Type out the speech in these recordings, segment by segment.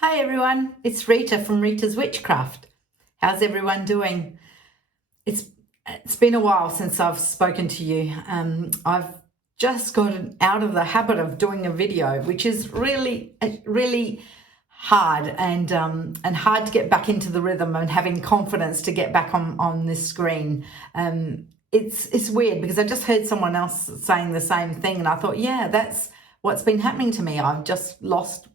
Hi everyone, it's Rita from Rita's Witchcraft. How's everyone doing? It's been a while since I've spoken to you. I've just gotten out of the habit of doing a video, which is really hard and hard to get back into the rhythm and having confidence to get back on this screen. It's weird because I just heard someone else saying the same thing, and I thought, yeah, that's what's been happening to me. I've just lost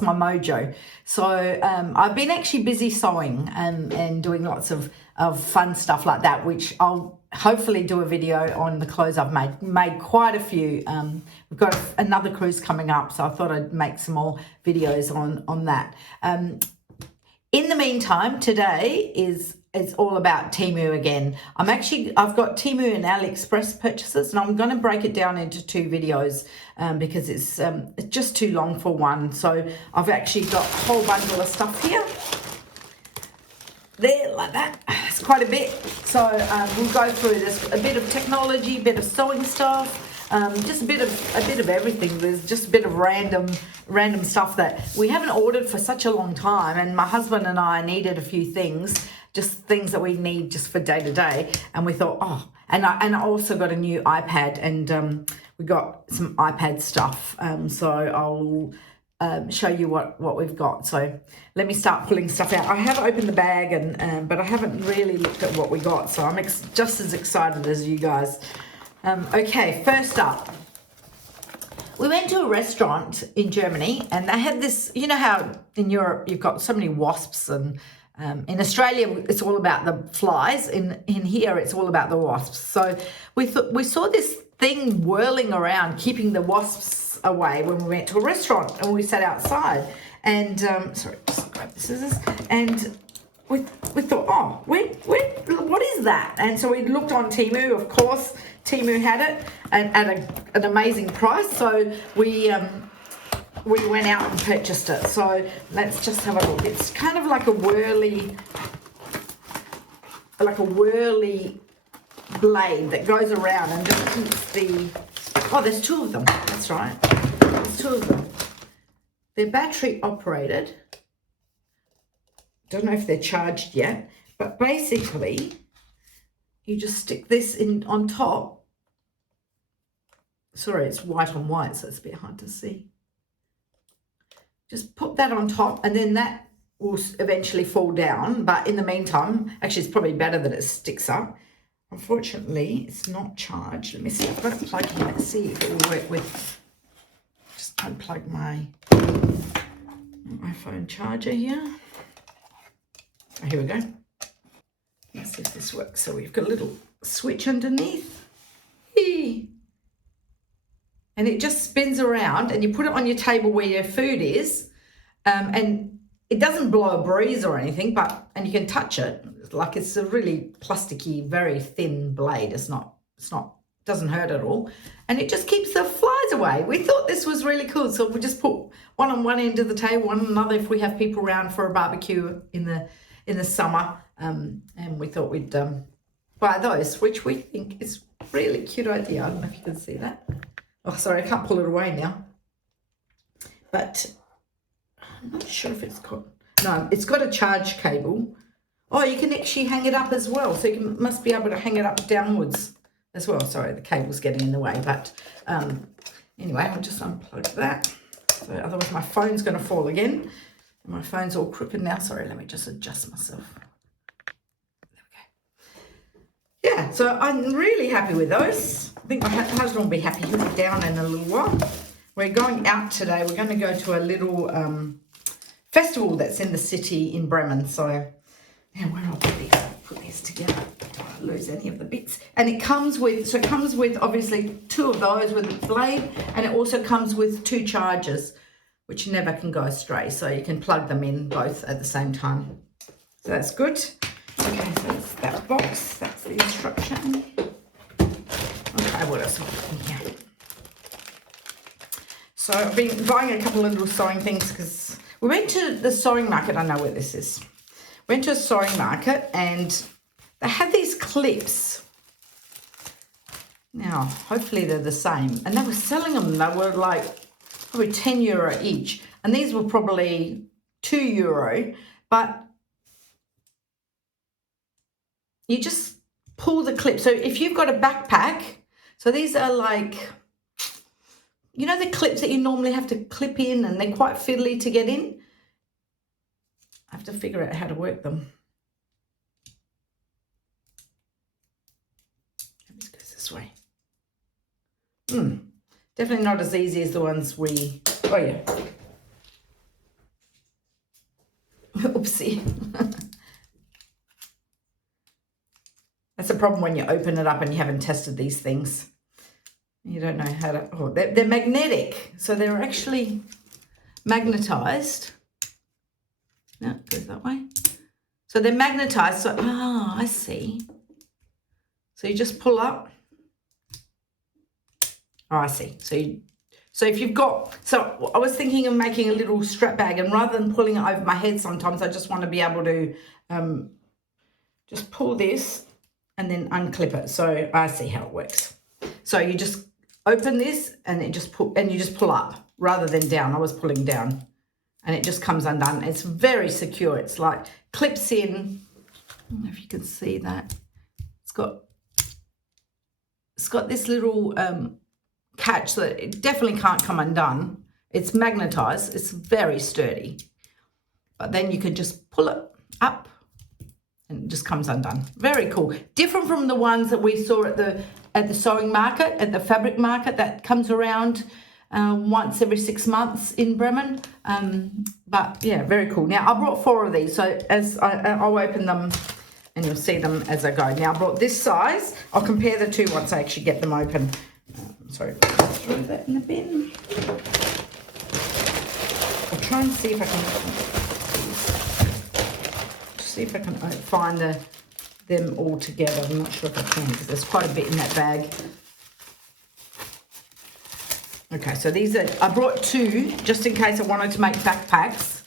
my mojo. So I've been actually busy sewing and doing lots of fun stuff like that, which I'll hopefully do a video on the clothes I've made quite a few. We've got another cruise coming up, so I thought I'd make some more videos on that. In the meantime, today is all about Temu again. I've got Temu and AliExpress purchases, and I'm going to break it down into two videos because it's just too long for one. So I've actually got a whole bundle of stuff here. There, like that. It's quite a bit. So we'll go through this, a bit of technology, a bit of sewing stuff, just a bit of everything. There's just a bit of random stuff that we haven't ordered for such a long time, and my husband and I needed a few things, just things that we need just for day to day, and we thought, oh, and I also got a new iPad, and we got some iPad stuff, so I'll show you what we've got. So let me start pulling stuff out. I have opened the bag, and but I haven't really looked at what we got, so I'm just as excited as you guys. Okay, first up, we went to a restaurant in Germany, and they had this, you know how in Europe you've got so many wasps, and in Australia it's all about the flies, in here it's all about the wasps. So we saw this thing whirling around keeping the wasps away when we went to a restaurant, and we sat outside, and sorry, just grab the scissors, and we thought, oh, what is that? And so we looked on Temu. Of course, Temu had it at an amazing price. So we went out and purchased it. So let's just have a look. It's kind of like a whirly blade that goes around and just keeps the. Oh, there's two of them. That's right. There's two of them. They're battery operated. Don't know if they're charged yet, but basically you just stick this in on top. Sorry, it's white on white, so it's a bit hard to see. Just put that on top, and then that will eventually fall down. But in the meantime, actually it's probably better that it sticks up. Unfortunately, it's not charged. Let me see. I've got it plugged in. Let's see if it will work with. Just unplug my iPhone charger here. Oh, here we go. Let's see if this works. So we've got a little switch underneath. Eee. And it just spins around, and you put it on your table where your food is, and it doesn't blow a breeze or anything, and you can touch it. Like, it's a really plasticky, very thin blade. It's not doesn't hurt at all, and it just keeps the flies away. We thought this was really cool, so we just put one on one end of the table, one on another if we have people around for a barbecue in the summer, and we thought we'd buy those, which we think is a really cute idea. I don't know if you can see that. Oh, sorry, I can't pull it away now, but I'm not sure if it's got, no, it's got a charge cable. Oh, you can actually hang it up as well, so you must be able to hang it up downwards as well. Sorry, the cable's getting in the way, but anyway, I'll just unplug that, so otherwise my phone's going to fall again. My phone's all crooked now. Sorry, let me just adjust myself. There we go. Yeah, so I'm really happy with those. I think my husband will be happy. He'll be down in a little while. We're going out today. We're going to go to a little festival that's in the city in Bremen. So, yeah, where I'll put these together. Don't lose any of the bits. And it comes with, obviously two of those with a blade, and it also comes with two chargers, which never can go astray, so you can plug them in both at the same time. So that's good. Okay, so that's that box. That's the instruction. Okay, what else have I got in here? So I've been buying a couple of little sewing things because we went to the sewing market. I know where this is. Went to a sewing market, and they had these clips. Now, hopefully they're the same. And they were selling them. They were like probably €10 each, and these were probably €2, but you just pull the clip. So if you've got a backpack, so these are like, you know, the clips that you normally have to clip in and they're quite fiddly to get in. I have to figure out how to work them. This goes this way. Definitely not as easy as the ones we, oh yeah. Oopsie. That's a problem when you open it up and you haven't tested these things. You don't know how to, oh, they're magnetic. So they're actually magnetized. No, it goes that way. So they're magnetized. So, I see. So you just pull up. Oh, I see. So if you've got, so I was thinking of making a little strap bag, and rather than pulling it over my head sometimes, I just want to be able to just pull this and then unclip it. So I see how it works. So you just open this and you just pull up rather than down. I was pulling down and it just comes undone. It's very secure. It's like clips in. I don't know if you can see that. It's got this little catch that it definitely can't come undone. It's magnetized. It's very sturdy. But then you can just pull it up and it just comes undone. Very cool. Different from the ones that we saw at the sewing market, at the fabric market that comes around once every 6 months in Bremen. But yeah, very cool. Now I brought 4 of these, so as I'll open them and you'll see them as I go. Now I brought this size. I'll compare the two once I actually get them open. Sorry, throw that in the bin. I'll try and see if I can find them all together. I'm not sure if I can because there's quite a bit in that bag. Okay, so these are, I brought 2 just in case I wanted to make backpacks.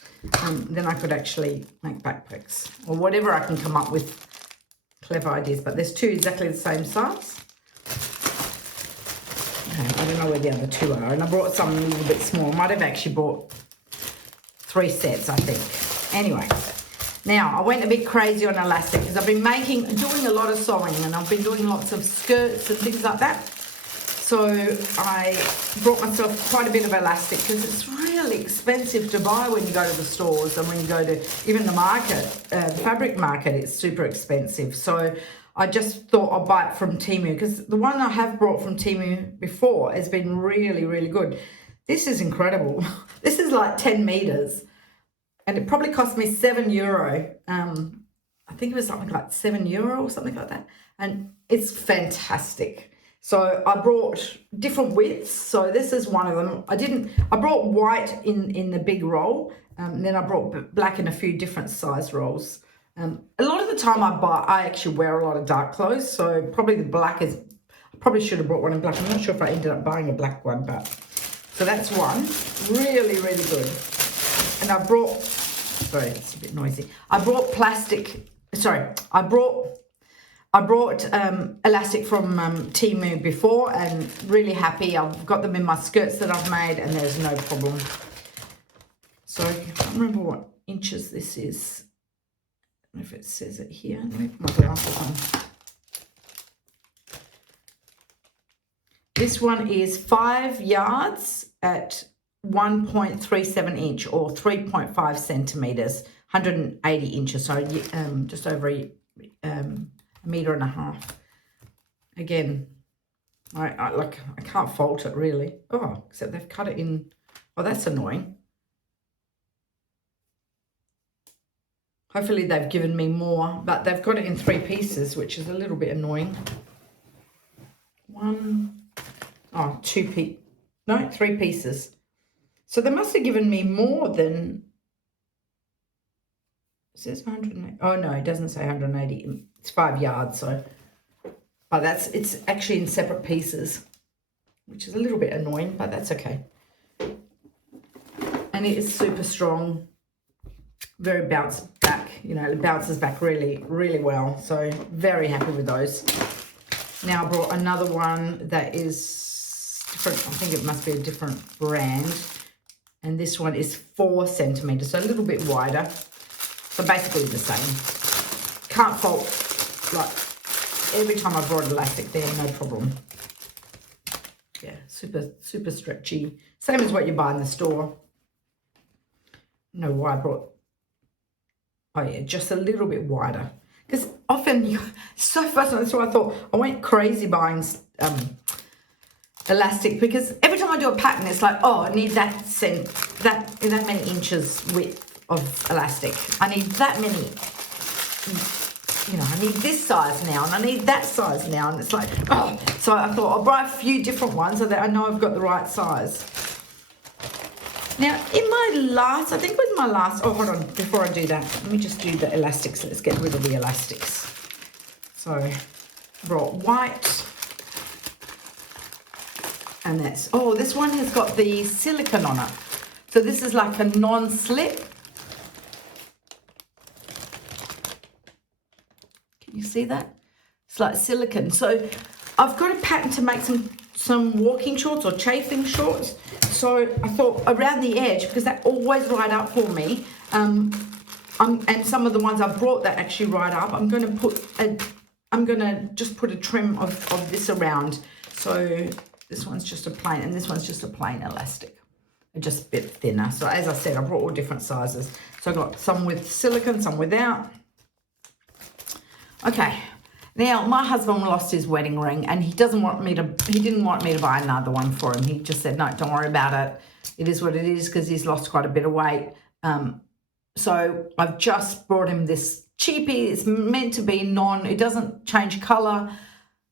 Then I could actually make backpacks or whatever I can come up with clever ideas. But there's 2 exactly the same size. Okay, I don't know where the other 2 are. And I brought some a little bit small. I might have actually bought 3 sets, I think. Anyway, now I went a bit crazy on elastic because I've been doing a lot of sewing and I've been doing lots of skirts and things like that. So I brought myself quite a bit of elastic because it's really expensive to buy when you go to the stores, and when you go to even the market, fabric market, it's super expensive. So I just thought I'll buy it from Temu because the one I have brought from Temu before has been really, really good. This is incredible. This is like 10 meters and it probably cost me €7. I think it was something like €7 or something like that. And it's fantastic. So I brought different widths. So this is one of them. I brought white in the big roll. Then I brought black in a few different size rolls. A lot of the time I actually wear a lot of dark clothes. So probably the black I probably should have brought one in black. I'm not sure if I ended up buying a black one, but so that's one. Really, really good. And I brought, sorry, it's a bit noisy. I brought elastic from Temu before, and really happy. I've got them in my skirts that I've made and there's no problem. So I can't remember what inches this is. I don't know if it says it here. Let me put my glasses on. This one is 5 yards at 1.37 inch or 3.5 centimeters, 180 inches. So just over a metre and a half. Again, I can't fault it really. Oh, except they've cut it in. Oh, that's annoying. Hopefully they've given me more, but they've got it in 3 pieces, which is a little bit annoying. 3 pieces. So they must have given me more than, it says 180. Oh no, it doesn't say 180. It's 5 yards, so, but it's actually in separate pieces, which is a little bit annoying, but that's okay. And it is super strong, very bounce back, it bounces back really, really well. So very happy with those. Now I brought another one that is different. I think it must be a different brand. and this one is 4 centimeters, so a little bit wider. So basically the same. Can't fault, like, every time I brought elastic there, no problem. Yeah, super stretchy. Same as what you buy in the store. No, why I brought, oh yeah, just a little bit wider. Because often you're so frustrated. So I thought I went crazy buying elastic, because every time I do a pattern, it's like, oh, I need that many inches width of elastic. I need that many, you know, I need this size now, and I need that size now, and it's like, oh. So I thought I'll buy a few different ones so that I know I've got the right size. Now, in my last, I think it was my last, oh, hold on, before I do that, let me just do the elastics. Let's get rid of the elastics. So, I brought white, and that's, oh, this one has got the silicone on it. So this is like a non-slip. Can you see that? It's like silicone. So I've got a pattern to make some walking shorts or chafing shorts. So I thought around the edge, because that always right up for me. And some of the ones I've brought that actually right up, I'm going to just put a trim of this around. So this one's just a plain, and this one's just a plain elastic. They're just a bit thinner. So as I said, I brought all different sizes. So I got some with silicone, some without. Okay. Now, my husband lost his wedding ring, and he didn't want me to buy another one for him. He just said, no, don't worry about it. It is what it is, because he's lost quite a bit of weight. So I've just brought him this cheapie. It's meant to be it doesn't change colour.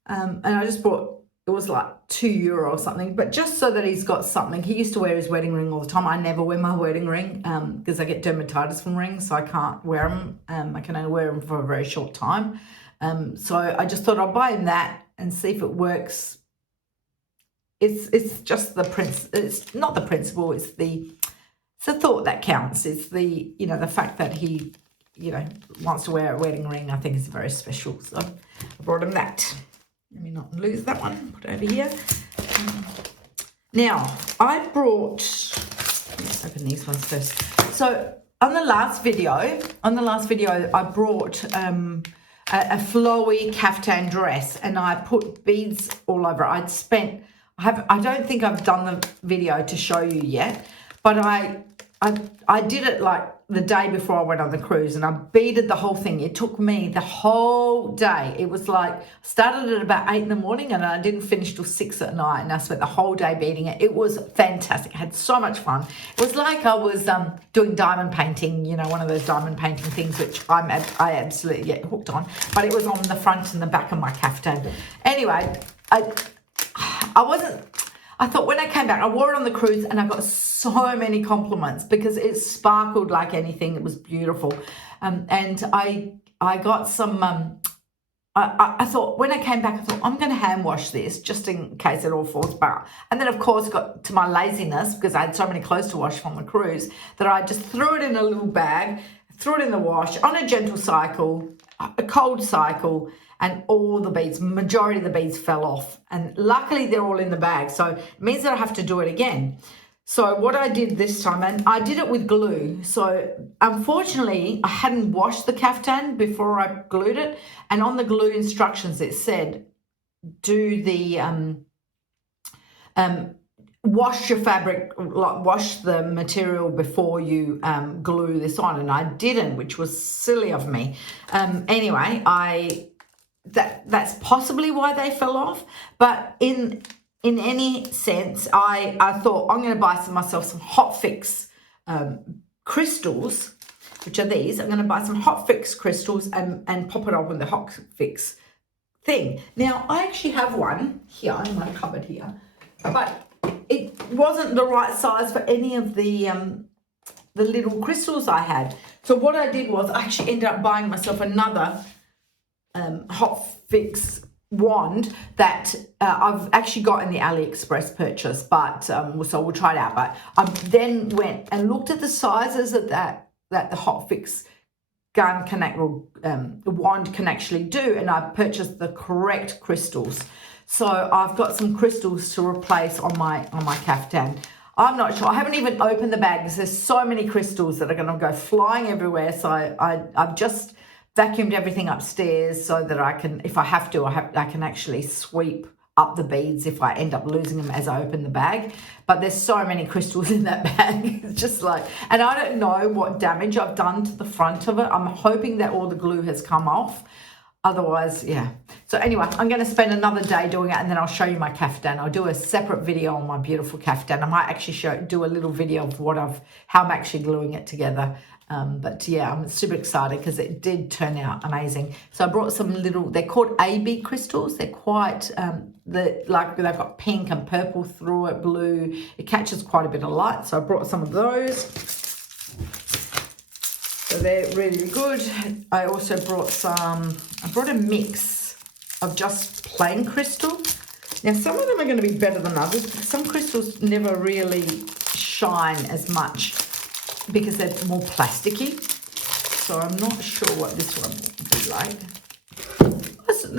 And I just bought, it was like €2 or something, but just so that he's got something. He used to wear his wedding ring all the time. I never wear my wedding ring because I get dermatitis from rings, so I can't wear them. I can only wear them for a very short time. So I just thought I'll buy him that and see if it works. It's just the it's not the principle, it's the thought that counts. It's the, you know, the fact that he, you know, wants to wear a wedding ring. I think is very special. So I brought him that. Let me not lose that one. Put it over here. Now I brought, let's open these ones first. So on the last video, I brought a flowy caftan dress, and I put beads all over it. I don't think I've done the video to show you yet, but I did it like the day before I went on the cruise, and I beaded the whole thing. It took me the whole day. It was like, started at about 8 in the morning, and I didn't finish till 6 at night, and I spent the whole day beading it. It was fantastic. I had so much fun. It was like I was doing diamond painting, you know, one of those diamond painting things, which I absolutely get hooked on, but it was on the front and the back of my caftan. Anyway, I thought when I came back, I wore it on the cruise, and I got so many compliments because it sparkled like anything. It was beautiful. And I got some, I thought when I came back, I thought I'm going to hand wash this just in case it all falls apart. And then of course got to my laziness, because I had so many clothes to wash from the cruise, that I just threw it in a little bag, threw it in the wash on a gentle cycle, a cold cycle, and all the beads, majority of the beads fell off. And luckily they're all in the bag, so it means that I have to do it again. So what I did this time, and I did it with glue. So unfortunately, I hadn't washed the caftan before I glued it. And on the glue instructions, it said, do the, wash your fabric, like wash the material before you glue this on. And I didn't, which was silly of me. Anyway, that's possibly why they fell off. But in any sense, I thought I'm going to buy myself some Hot Fix crystals, which are these. I'm going to buy some Hot Fix crystals and pop it up with the Hot Fix thing. Now, I actually have one here in my cupboard here, but it wasn't the right size for any of the little crystals I had. So what I did was I actually ended up buying myself another Hot Fix wand that I've actually got in the AliExpress purchase, but so we'll try it out. But I then went and looked at the sizes that the Hot Fix gun wand can actually do, and I purchased the correct crystals. So I've got some crystals to replace on my caftan. I'm not sure. I haven't even opened the bag because there's so many crystals that are going to go flying everywhere. So I've just vacuumed everything upstairs so that I can, if I have to, I can actually sweep up the beads if I end up losing them as I open the bag. But there's so many crystals in that bag. It's just like, and I don't know what damage I've done to the front of it. I'm hoping that all the glue has come off. Otherwise, yeah. So anyway, I'm going to spend another day doing it, and then I'll show you my caftan. I'll do a separate video on my beautiful caftan. I might actually do a little video of how I'm actually gluing it together. But yeah, I'm super excited because it did turn out amazing. So I brought some little, they're called AB crystals. They're quite, they've got pink and purple through it, blue. It catches quite a bit of light. So I brought some of those. So they're really good. I also brought a mix of just plain crystal. Now, some of them are going to be better than others because some crystals never really shine as much because they're more plasticky. So I'm not sure what this one will be like.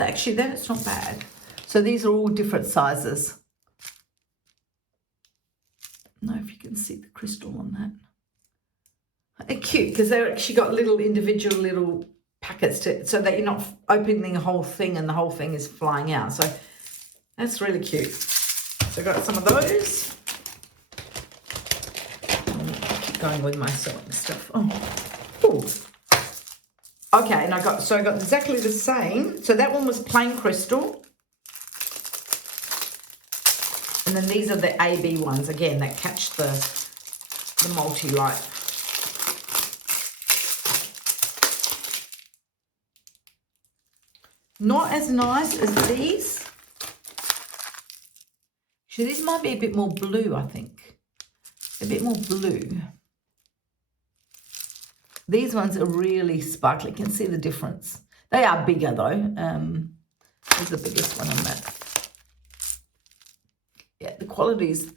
Actually, then it's not bad. So these are all different sizes. I don't know if you can see the crystal on that. They're cute because they've actually got little individual little packets so that you're not opening the whole thing and the whole thing is flying out. So that's really cute. So I got some of those. Keep going with my sewing stuff. Oh. Okay, and I got exactly the same. So that one was plain crystal. And then these are the AB ones again that catch the multi-light. Not as nice as these. So these might be a bit more blue, I think. A bit more blue. These ones are really sparkly. You can see the difference. They are bigger though. Here's the biggest one on that. Yeah, the quality's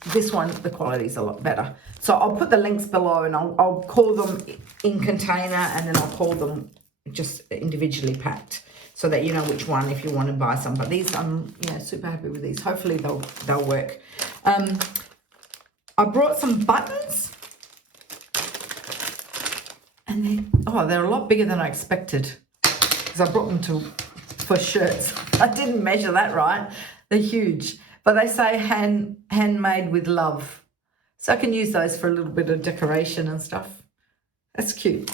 a lot better. So I'll put the links below and I'll call them in container and then I'll call them just individually packed, so that you know which one if you want to buy some. But these, I'm super happy with these. Hopefully they'll work. I brought some buttons, and they're a lot bigger than I expected because I brought them for shirts. I didn't measure that right. They're huge, but they say handmade with love, so I can use those for a little bit of decoration and stuff. That's cute.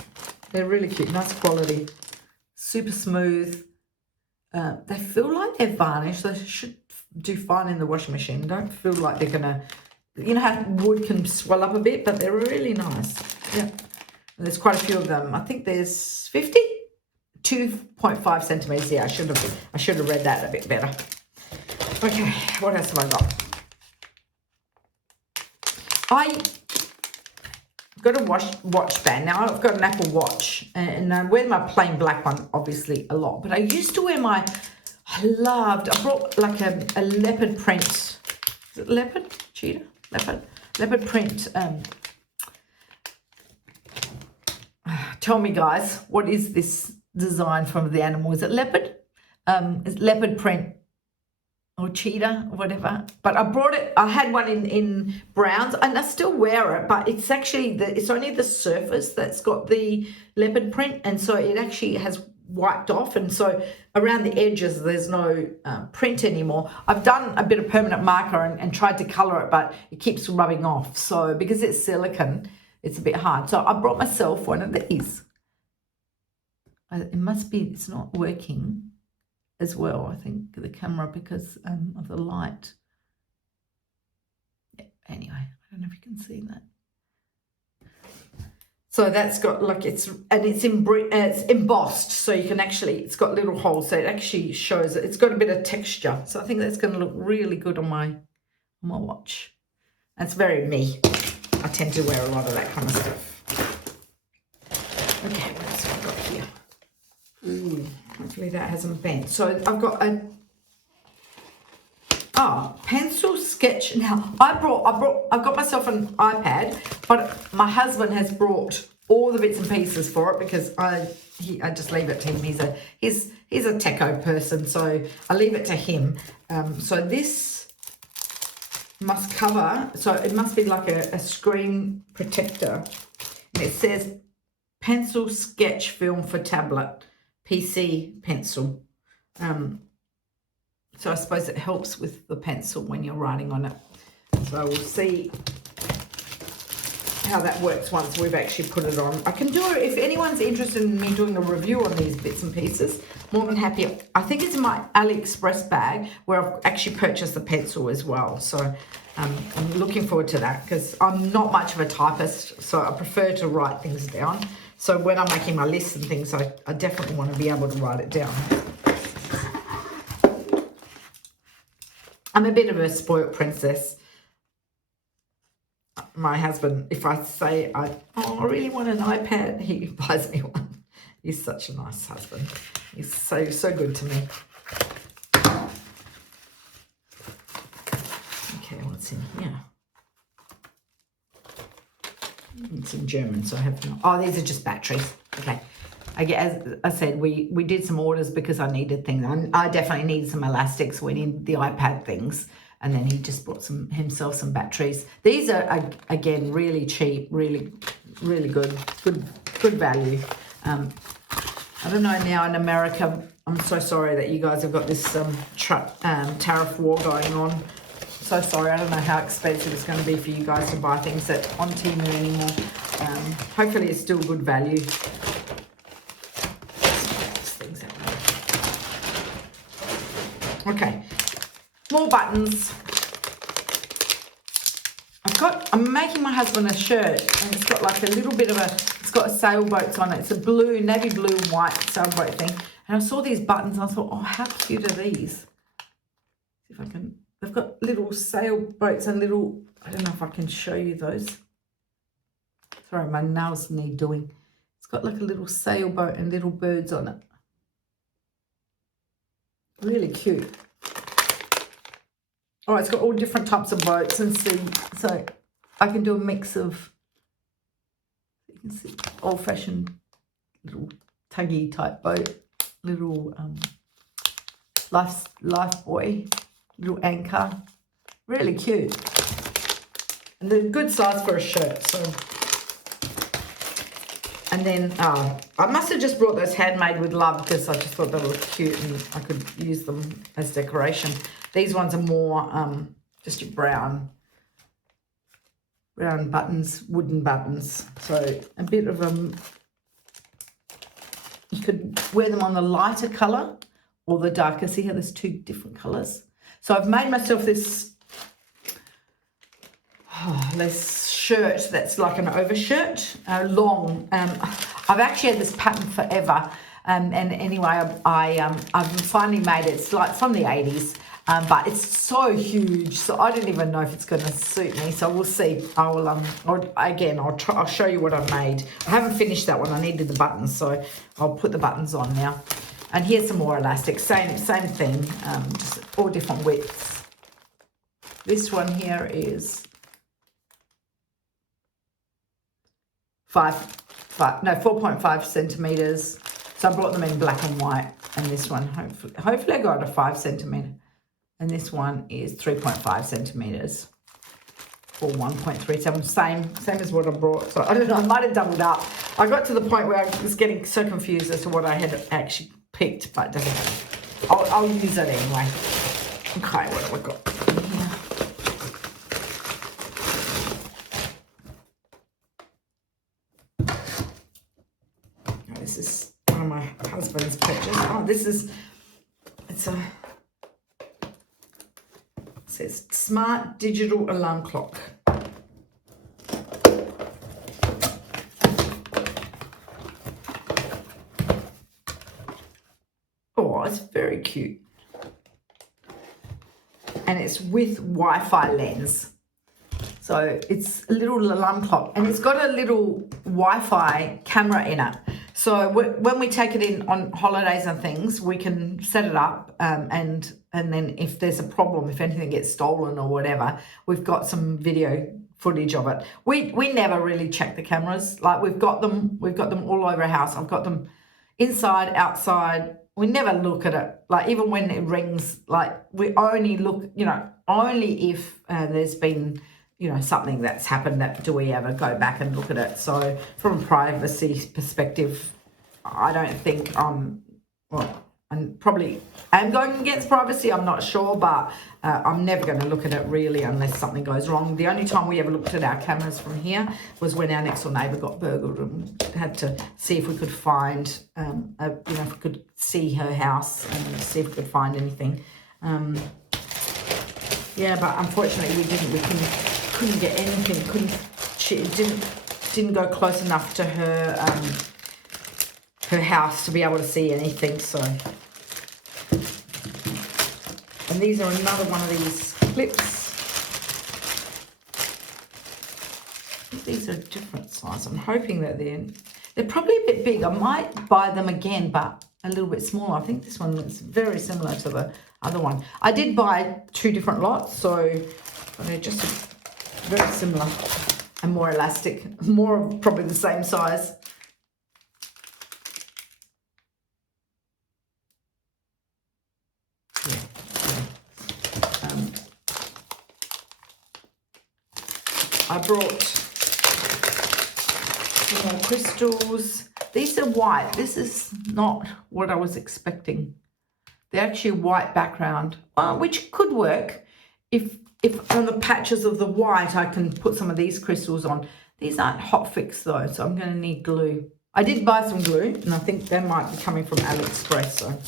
They're really cute. Nice quality. Super smooth. They feel like they're varnished. They should do fine in the washing machine. Don't feel like they're gonna, you know how wood can swell up a bit, but they're really nice. Yeah, and there's quite a few of them. I think there's 50, 2.5 centimeters. Yeah, I should have read that a bit better. Okay, what else have I got? I got a watch band. Now I've got an Apple Watch and I wear my plain black one obviously a lot, but I used to wear I brought like a leopard print. Is it leopard? Cheetah? Leopard print. Tell me guys, what is this design from the animal? Is it leopard? It's leopard print or cheetah or whatever. But I brought it, I had one in browns and I still wear it, but it's actually, it's only the surface that's got the leopard print, and so it actually has wiped off, and so around the edges there's no print anymore. I've done a bit of permanent marker and tried to colour it, but it keeps rubbing off. So because it's silicone, it's a bit hard. So I brought myself one of these. It must be, it's not working as well, I think, the camera, because of the light. Yeah, anyway, I don't know if you can see that. So that's got like it's embossed, so you can actually, it's got little holes, so it actually shows it. It's got a bit of texture, so I think that's going to look really good on my watch. That's very me. I tend to wear a lot of that kind of stuff. Okay, what else have I got here? Ooh, hopefully that hasn't bent. So I've got a pencil sketch. Now I've got myself an iPad, but my husband has brought all the bits and pieces for it because I just leave it to him. He's a techo person, so I leave it to him. So this must cover, so it must be like a screen protector. And it says pencil sketch film for tablet, PC pencil. So I suppose it helps with the pencil when you're writing on it. So we'll see how that works once we've actually put it on. I can do it, if anyone's interested in me doing a review on these bits and pieces, more than happy. I think it's in my AliExpress bag where I've actually purchased the pencil as well. So I'm looking forward to that because I'm not much of a typist, so I prefer to write things down. So when I'm making my lists and things, I definitely want to be able to write it down. I'm a bit of a spoilt princess. My husband, if I say I really want an iPad, he buys me one. He's such a nice husband. He's so good to me. Okay, what's in here? It's in German, so I have no. Oh, these are just batteries. Okay. As I said, we did some orders because I needed things. I definitely need some elastics. We need the iPad things. And then he just bought himself some batteries. These are, again, really cheap, really good value. I don't know now in America, I'm so sorry that you guys have got this tariff war going on. So sorry, I don't know how expensive it's going to be for you guys to buy things on Temu anymore. Hopefully it's still good value. Okay. More buttons. I'm making my husband a shirt and it's got like a little bit of it's got sailboats on it. It's a navy blue and white sailboat thing. And I saw these buttons and I thought, oh, how cute are these? See if I can, they've got little sailboats and little, I don't know if I can show you those. Sorry, my nails need doing. It's got like a little sailboat and little birds on it. Really cute. Oh, it's got all different types of boats and sea. So I can do a mix of, you can see, old-fashioned little tuggy type boat, little life buoy, little anchor. Really cute. And they're good size for a shirt. So, and then I must have just brought those handmade with love because I just thought they were cute and I could use them as decoration. These ones are more just your brown buttons, wooden buttons. So a bit of you could wear them on the lighter colour or the darker. See how there's two different colours? So I've made myself this shirt that's like an overshirt, long. I've actually had this pattern forever. And anyway, I've finally made it. It's like from the 80s. But it's so huge, so I don't even know if it's going to suit me. So we'll see. I'll show you what I've made. I haven't finished that one. I needed the buttons, so I'll put the buttons on now. And here's some more elastic. Same thing. Just all different widths. This one here is 4.5 centimeters. So I brought them in black and white. And this one, hopefully I got a 5 centimeter. And this one is 3.5 centimeters or 1.37, same as what I brought. So I don't know, I might have doubled up. I got to the point where I was getting so confused as to what I had actually picked, but it doesn't matter. I'll use it anyway. Okay, what have I got here? Oh, this is one of my husband's pictures. Oh, it's a, says smart digital alarm clock. Oh, it's very cute. And it's with Wi-Fi lens. So it's a little alarm clock and it's got a little Wi-Fi camera in it. So when we take it in on holidays and things, we can set it up and then if there's a problem, if anything gets stolen or whatever, we've got some video footage of it. We never really check the cameras. Like we've got them all over our house. I've got them inside, outside. We never look at it. Like even when it rings, like we only look, you know, only if there's been, you know, something that's happened that do we ever go back and look at it. So from a privacy perspective, I don't think well, I'm probably am going against privacy, I'm not sure, but I'm never going to look at it really unless something goes wrong. The only time we ever looked at our cameras from here was when our next door neighbour got burgled and had to see if we could find, you know, if we could see her house and see if we could find anything. Yeah, but unfortunately we didn't. We couldn't get anything. She didn't go close enough to her her house to be able to see anything. So, and these are another one of these clips. These are a different size. I'm hoping that they're probably a bit big. I might buy them again, but a little bit smaller. I think this one looks very similar to the other one. I did buy 2 different lots, so they're just very similar and more elastic, more probably the same size. I brought some more crystals. These are white. This is not what I was expecting. They're actually a white background, which could work if on the patches of the white I can put some of these crystals on. These aren't hot fix though, so I'm going to need glue. I did buy some glue, and I think they might be coming from AliExpress. So,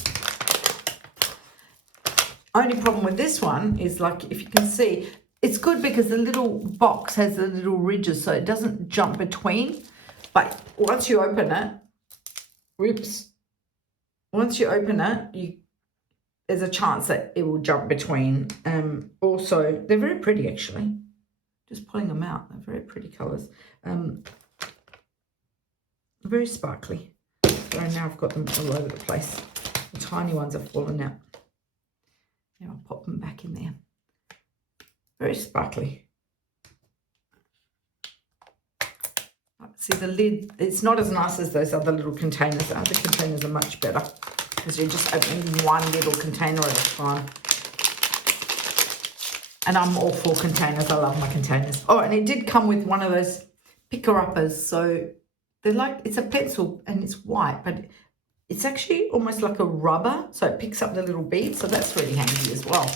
only problem with this one is, like, if you can see, it's good because the little box has the little ridges, so it doesn't jump between. But once you open it, once you open it, there's a chance that it will jump between. Also, they're very pretty actually. Just pulling them out, they're very pretty colours. Very sparkly. So now I've got them all over the place. The tiny ones have fallen out. Now I'll pop them back in there. Very sparkly. See the lid, it's not as nice as those other little containers. The other containers are much better because you're just opening one little container at a time. And I'm all for containers. I love my containers. Oh, and it did come with one of those picker-uppers. So they're like, it's a pencil and it's white, but it's actually almost like a rubber. So it picks up the little beads. So that's really handy as well.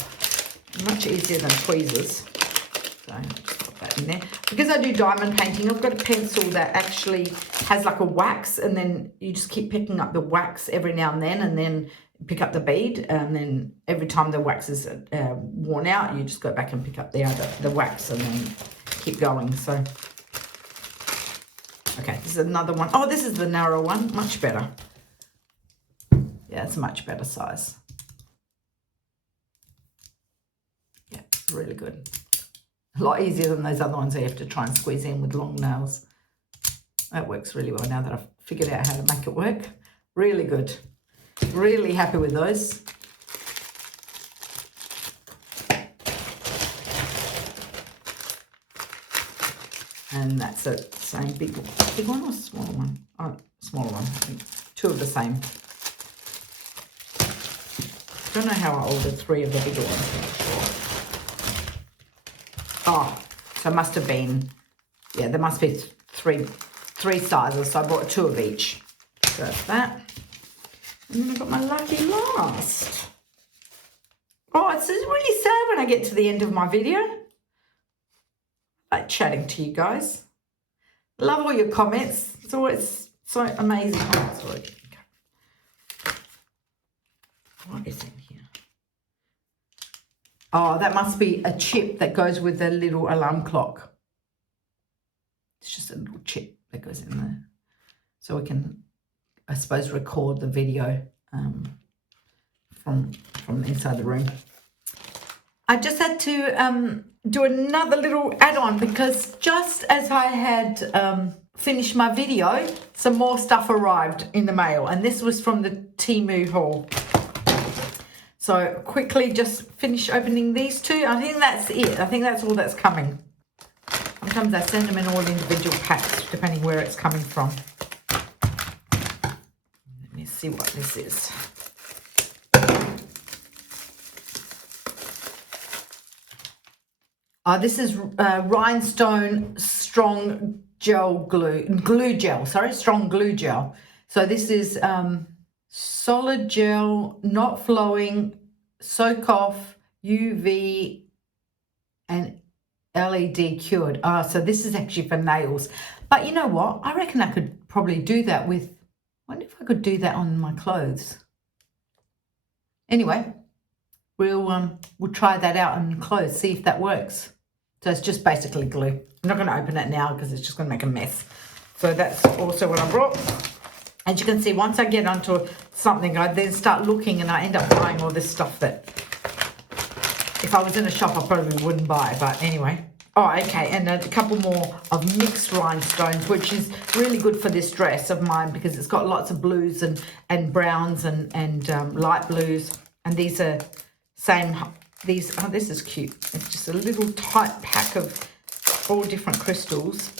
Much easier than tweezers. So I'll just put that in there. Because I do diamond painting, I've got a pencil that actually has like a wax, and then you just keep picking up the wax every now and then pick up the bead, and then every time the wax is worn out, you just go back and pick up the wax and then keep going. So, okay, this is another one. Oh, this is the narrow one, much better. Yeah, it's a much better size. Yeah, it's really good. A lot easier than those other ones I have to try and squeeze in with long nails. That works really well now that I've figured out how to make it work. Really good. Really happy with those. And that's a same big one or smaller one? Oh, smaller one. I think 2 of the same. Don't know how I ordered 3 of the bigger ones. I'm not sure. Oh, so it must have been, yeah, there must be three sizes. So I bought 2 of each. So that's that. And then I've got my lucky last. Oh, it's really sad when I get to the end of my video. I like chatting to you guys. Love all your comments. It's always so amazing. Oh, sorry. What is in here? Oh, that must be a chip that goes with the little alarm clock. It's just a little chip that goes in there. So we can, I suppose, record the video from inside the room. I just had to do another little add-on because just as I had finished my video, some more stuff arrived in the mail, and this was from the Temu Haul. So quickly just finish opening these 2. I think that's it. I think that's all that's coming. Sometimes I send them in all individual packs depending where it's coming from. Let me see what this is. This is Rhinestone strong glue gel, strong glue gel. So this is solid gel, not flowing, soak off, UV and LED cured. So this is actually for nails. But you know what? I reckon I could probably do that with, I wonder if I could do that on my clothes. Anyway, we'll try that out on clothes, see if that works. So it's just basically glue. I'm not going to open it now because it's just going to make a mess. So that's also what I brought. As you can see, once I get onto something, I then start looking and I end up buying all this stuff that if I was in a shop, I probably wouldn't buy. But anyway. Oh, okay. And a couple more of mixed rhinestones, which is really good for this dress of mine because it's got lots of blues and browns and light blues. And these are same... These, oh, this is cute. It's just a little tight pack of all different crystals.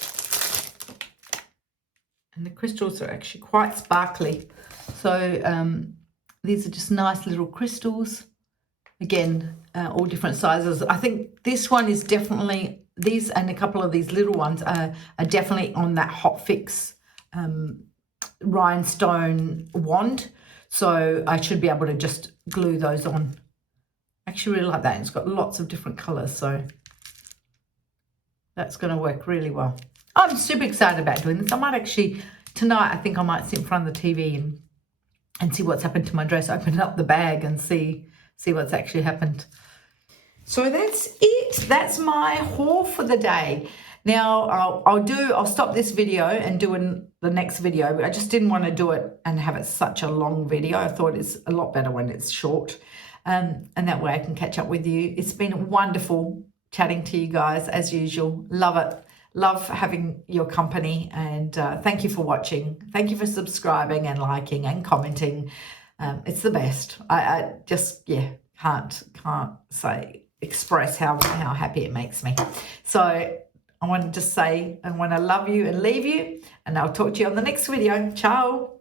And the crystals are actually quite sparkly. So these are just nice little crystals. Again, all different sizes. I think this one is definitely, these and a couple of these little ones are definitely on that Hot Fix rhinestone wand. So I should be able to just glue those on. Actually really like that, and it's got lots of different colors, so that's going to work really well. I'm super excited about doing this. I might actually tonight, I think I might sit in front of the TV and see what's happened to my dress, open up the bag and see what's actually happened. So that's it. That's my haul for the day. Now I'll stop this video and do the next video. I just didn't want to do it and have it such a long video. I thought it's a lot better when it's short. And that way I can catch up with you. It's been wonderful chatting to you guys as usual. Love it. Love having your company, and thank you for watching. Thank you for subscribing and liking and commenting. It's the best. I just, yeah, can't express how happy it makes me. So I want to just say I want to love you and leave you, and I'll talk to you on the next video. Ciao.